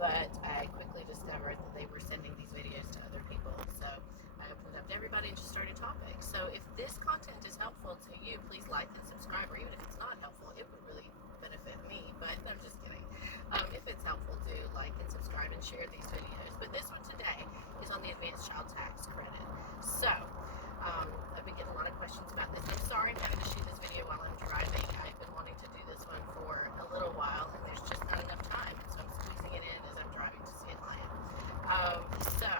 but I quickly discovered that they were sending these videos to other people. So I opened it up to everybody and just started talking. So if this content is helpful to you, please like and subscribe, or even if it's not helpful, it would really benefit me, but I'm just kidding. If it's helpful, do like and subscribe and share these videos. But this one today is on the advanced child tax credit. So I've been getting a lot of questions about this. I'm sorry I'm having to shoot this video while I'm driving. I've been wanting to do this one for a little while, and there's just not enough time, so I'm squeezing it in as I'm driving to see a client. So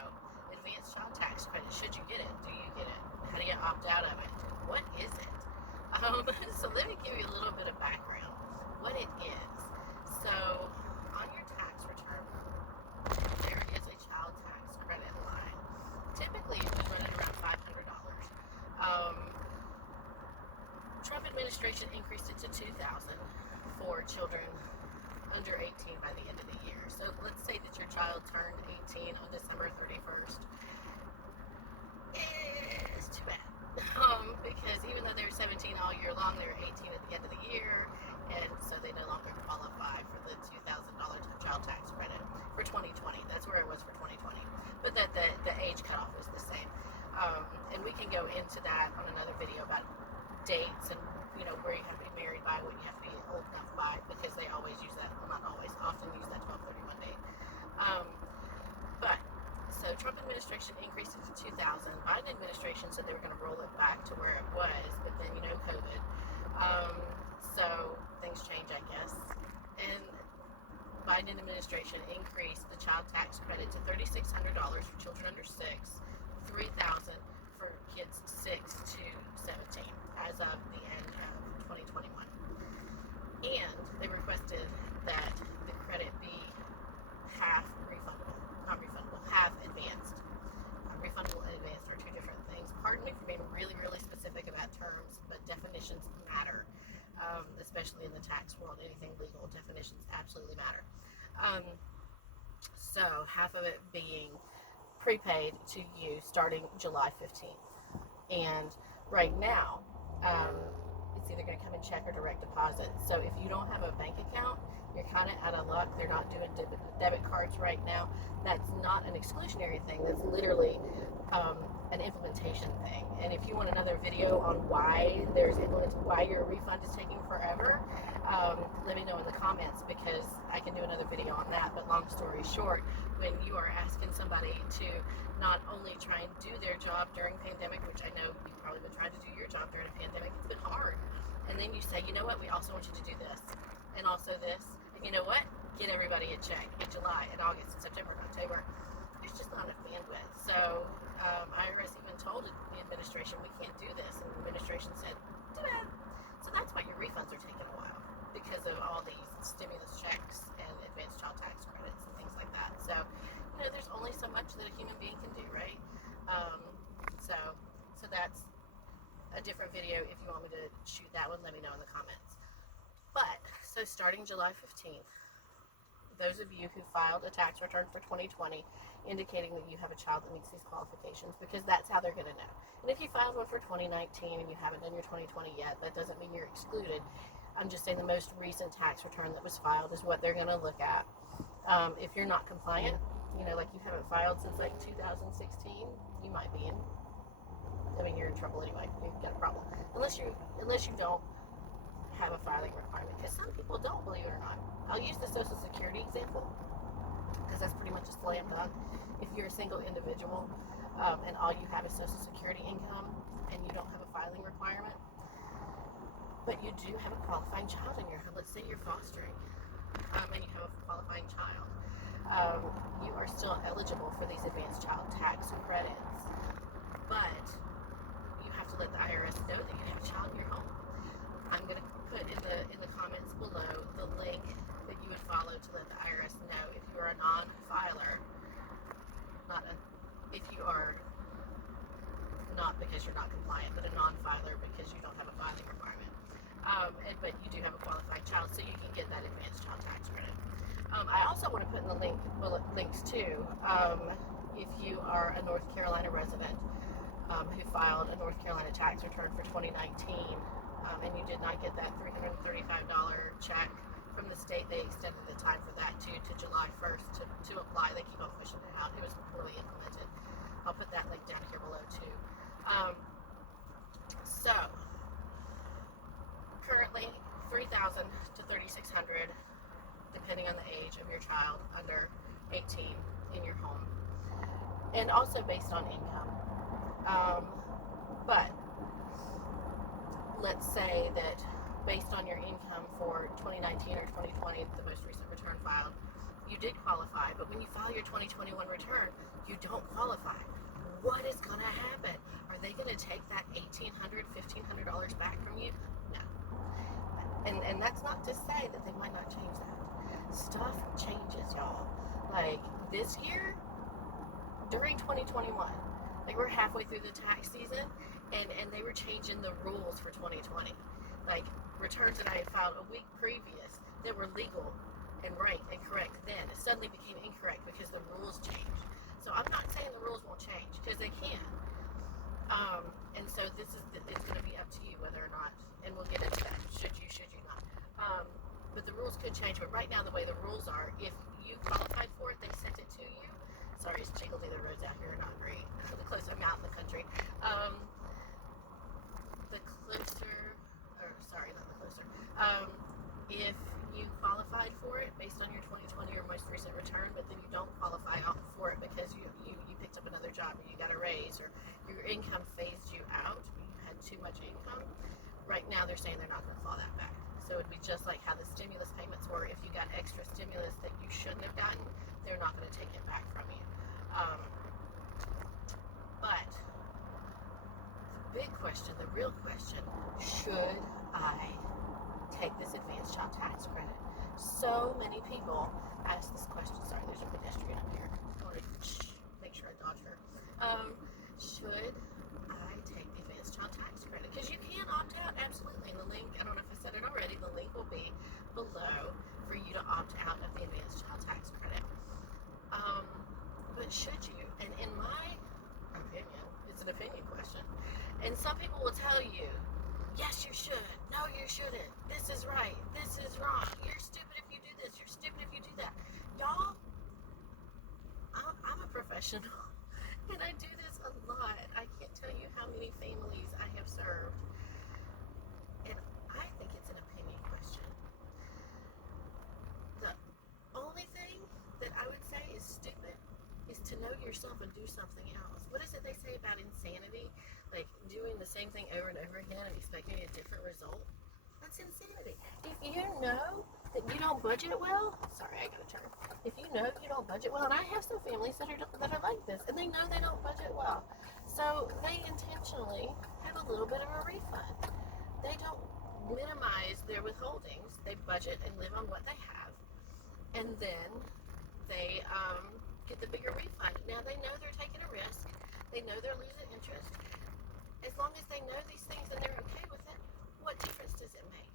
advanced child tax credit, should you get it? Do you get it? How do you opt out of it? What is it? So let me give you a little bit of background. What it is. So on your tax return, there is a child tax credit line. Typically, it was running around $500. Trump administration increased it to $2,000 for children under 18 by the end of the year. So let's say that your child turned 18 on December 31st. It's too bad. Because even though they're 17 all year long, they're 18 at the end of the year, and so they no longer qualify for the $2,000 child tax credit for 2020. That's where it was for 2020. But the age cutoff was the same. And we can go into that on another video about dates and where you have to be married by, what you have to be old enough by, because they always use that, well, not always, often use that 1231 date. So Trump administration increased it to 2,000. Biden administration said they were going to roll it back to where it was, but then COVID. So things change, I guess. And Biden administration increased the child tax credit to $3,600 for children under 6, $3,000 for kids 6 to 17 as of the end of 2021. And they requested that the credit be half refundable, not refundable, half advanced. Refundable and advanced are two different things. Pardon me for being really, really specific about terms, but definitions matter, especially in the tax world. Anything legal, definitions absolutely matter. So half of it being prepaid to you starting July 15th. And right now, it's either going to come in check or direct deposit. So if you don't have a bank account, you're kind of out of luck. They're not doing debit cards right now. That's not an exclusionary thing. That's literally an implementation thing. And if you want another video on why why your refund is taking forever, let me know in the comments, because I can do another video on that. But long story short, when you are asking somebody to not only try and do their job during pandemic, which I know you've probably been trying to do your job during a pandemic, it's been hard. And then you say, you know what, we also want you to do this, and also this, and you know what, get everybody a check in July and August and September and October. There's just not enough bandwidth. So IRS even told the administration, we can't do this, and the administration said, too bad. So that's why your refunds are taking a while, because of all these stimulus checks and advanced child tax credits and things like that. So there's only so much that a human being can do, right? So that's a different video. If you want me to shoot that one, let me know in the comments. But so starting July 15th, those of you who filed a tax return for 2020 indicating that you have a child that meets these qualifications, because that's how they're going to know. And if you filed one for 2019 and you haven't done your 2020 yet, that doesn't mean you're excluded. I'm just saying the most recent tax return that was filed is what they're going to look at. If you're not compliant, like you haven't filed since like 2016, you might be in. You're in trouble anyway. You've got a problem. Unless you don't have a filing requirement, because some people don't, believe it or not. I'll use the Social Security example, because that's pretty much a slam dunk. If you're a single individual and all you have is Social Security income and you don't have a filing requirement, but you do have a qualifying child in your home, let's say you're fostering, and you have a qualifying child, you are still eligible for these advanced child tax credits, but you have to let the IRS know that you have a child in your home. I'm going to put in the comments below the link that you would follow to let the IRS know if you are a non-filer, if you are not because you're not compliant, but a non-filer because you don't have a filing requirement. But you do have a qualified child, so you can get that advanced child tax credit. I also want to put in the links too. If you are a North Carolina resident who filed a North Carolina tax return for 2019, and you did not get that $335 check from the state, they extended the time for that to July 1st to apply. They keep on pushing it out. It was poorly implemented. I'll put that link down here below too. So currently 3,000 to 3,600, depending on the age of your child under 18 in your home, and also based on income. But let's say that based on your income for 2019 or 2020, the most recent return filed, you did qualify, but when you file your 2021 return, you don't qualify. What is going to happen? Are they going to take that $1,800, $1,500 back from you? No. And that's not to say that they might not change that. Stuff changes, y'all. Like this year, during 2021, like we're halfway through the tax season, and they were changing the rules for 2020. Like returns that I had filed a week previous that were legal and right and correct then, it suddenly became incorrect because the rules changed. So I'm not saying the rules won't change, because they can. And so it's going to be up to you whether or not, and we'll get into that, should you not. But the rules could change. But right now, the way the rules are, if you qualified for it, they sent it to you. Sorry, it's jiggledy. The roads out here are not great. The closer I'm out in the country. If you qualified for it based on your 2020 or most recent return, but then you don't qualify for it because you picked up another job or you got a raise or your income phased you out, you had too much income, right now they're saying they're not going to claw that back. So it'd be just like how the stimulus payments were. If you got extra stimulus that you shouldn't have gotten, they're not going to take it back from you. But the big question, the real question, should I take this advanced child tax credit? So many people ask this question. Sorry, there's a pedestrian up here. I want to make sure I dodge her. Should I take the advanced child tax credit? Because you can opt out, absolutely. And the link, I don't know if I said it already, the link will be below for you to opt out of the advanced child tax credit. But should you? And in my opinion, it's an opinion question. And some people will tell you, yes, you should. No, you shouldn't. This is right. This is wrong. You're stupid if you do this. You're stupid if you do that. Y'all, I'm a professional, and I do this a lot. I can't tell you how many families I have served, and I think it's an opinion question. The only thing that I would say is stupid is to know yourself and do something else. What is it they say about insanity? Like doing the same thing over and over again and expecting a different result? That's insanity. If you know that you don't budget well, sorry, I gotta turn. If you know you don't budget well, and I have some families that are like this, and they know they don't budget well, so they intentionally have a little bit of a refund. They don't minimize their withholdings. They budget and live on what they have, and then they get the bigger refund. Now they know they're taking a risk. They know they're losing interest. As long as they know these things and they're okay with it, what difference does it make?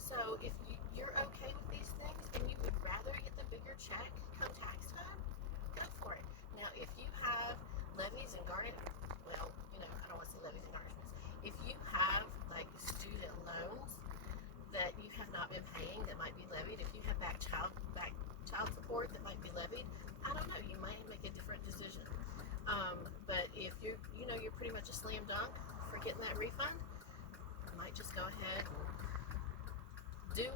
So if you're okay with these things and you would rather get the bigger check come tax time, go for it. Now, if you have levies and well, I don't want to say levies and garnishments. If you have like student loans that you have not been paying that might be levied, if you have back child support that might be levied, I don't know, you might make a different decision. But if you're pretty much a slam dunk for getting that refund, I might just go ahead and you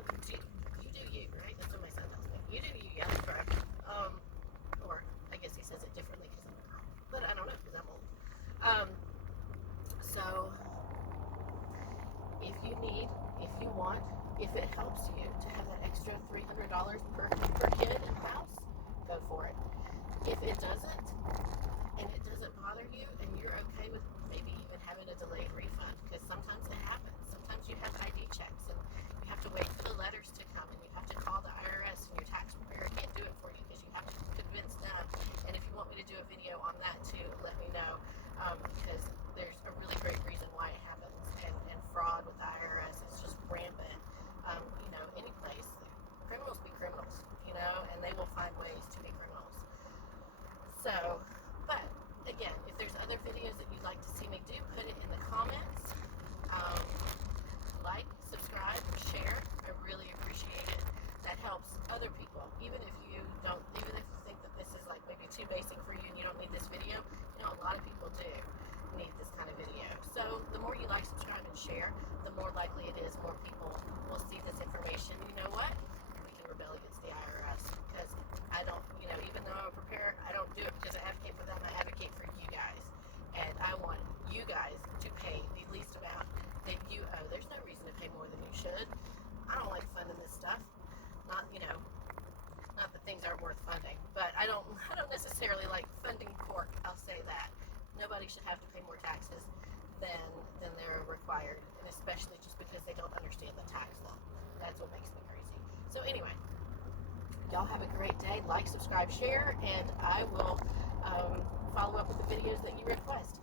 do you, right? That's what my son tells me. You do you, yeah, that's correct. Or I guess he says it differently because I'm wrong. But I don't know because I'm old. So if you want, if it helps you to have that extra $300 per kid in the house, go for it. If it doesn't, and it doesn't bother you, and you're okay with maybe even having a delayed refund, because sometimes it happens. Sometimes you have ID checks, and you have to wait for the letters to come, and you have to call the IRS, and your tax preparer can't do it for you because you have to convince them. And if you want me to do a video on that too, let me know, because there's a really great reason why it happens, and fraud with the IRS is just rampant. Any place, criminals be criminals, and they will find ways to be criminals. So, but again, if there's other videos that you'd like to see me do, put it in the comments. Like, subscribe, share. I really appreciate it. like, subscribe, and share, the more likely it is more people will see this information. You know what? We can rebel against the IRS, because I don't, even though I'm a preparer, I don't do it because I advocate for them. I advocate for you guys, and I want you guys to pay the least amount that you owe. There's no reason to pay more than you should. I don't like funding this stuff. Not, not that things aren't worth funding, but I don't necessarily like funding pork. I'll say that. Nobody should have to pay more taxes than they're required, and especially just because they don't understand the tax law. That's what makes me crazy. So anyway, y'all have a great day. Like, subscribe, share, and I will follow up with the videos that you request.